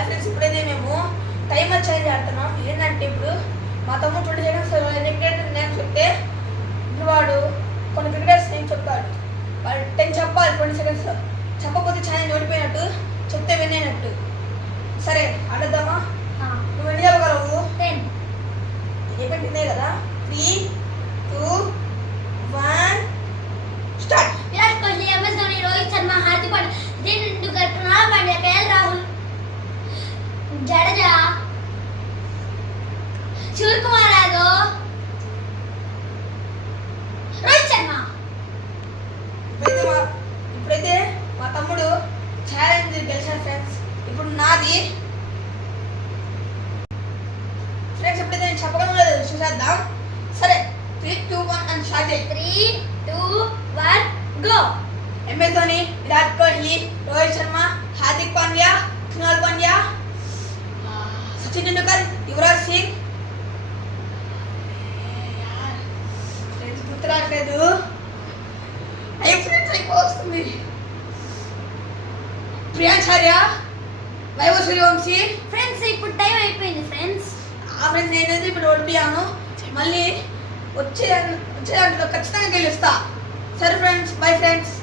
Hi friends, ఇప్పుడైతే మేము timer change ఆడుతున్నాం. ఏంటంటే ఇప్పుడు మా తమ్ముడు 20 సెకండ్స్ క్రికెటర్ నేమ్ చెప్తే ఇప్పుడు వాడు కొన్ని క్రికెటర్స్ నేమ్ చెప్తాడు. వాడు 10 చెప్పాలి 20 సెకండ్స్లో. చెప్పకపోతే ఛాలెంజ్ ఓడిపోయినట్టు, చెప్తే విన్ అయినట్టు. సరే ఆడద్దామా? నువ్వు ఎన్ని చెప్పగలవు? 10. ఏమంటుందే కదా. 3, 2, 1 start. Virat Kohli, MS Dhoni, Rohit Sharma, Hardik Pandya, Dinesh Tendulkar, Krunal Pandya, KL Rahul, Jadeja, Suryakumar Yadav, Rohit Sharma. ఇప్పుడైతే మా తమ్ముడు ఛాలెంజ్ గెలిచాడు ఫ్రెండ్స్. ఇప్పుడు నాది ఫ్రెండ్స్. ఎప్పుడైతే నేను చెప్పగలను చూసేద్దాం. సరే 3, 2, 1 అని స్టార్ట్ చేయి. 3, 2, 1 గో. MS ధోని, విరాట్ కోహ్లీ, రోహిత్ శర్మ, హార్దిక్ పాండ్యా, కృణాల్ పాండ్యా, సచిన్ టెండూల్కర్, యువరాజ్ సింగ్, గుర్తు రావట్లేదు. ఫ్రెండ్స్ అయిపోతుంది. ప్రియాంచార్య, వైభవ్ సూర్యవంశీ. ఫ్రెండ్స్ ఇప్పుడు టైం అయిపోయింది ఫ్రెండ్స్. ఫ్రెండ్స్ నేనైతే ఇప్పుడు ఓడిపోయాను. మళ్ళీ వచ్చే దాంట్లో ఖచ్చితంగా గెలుస్తా. సరే ఫ్రెండ్స్, బై ఫ్రెండ్స్.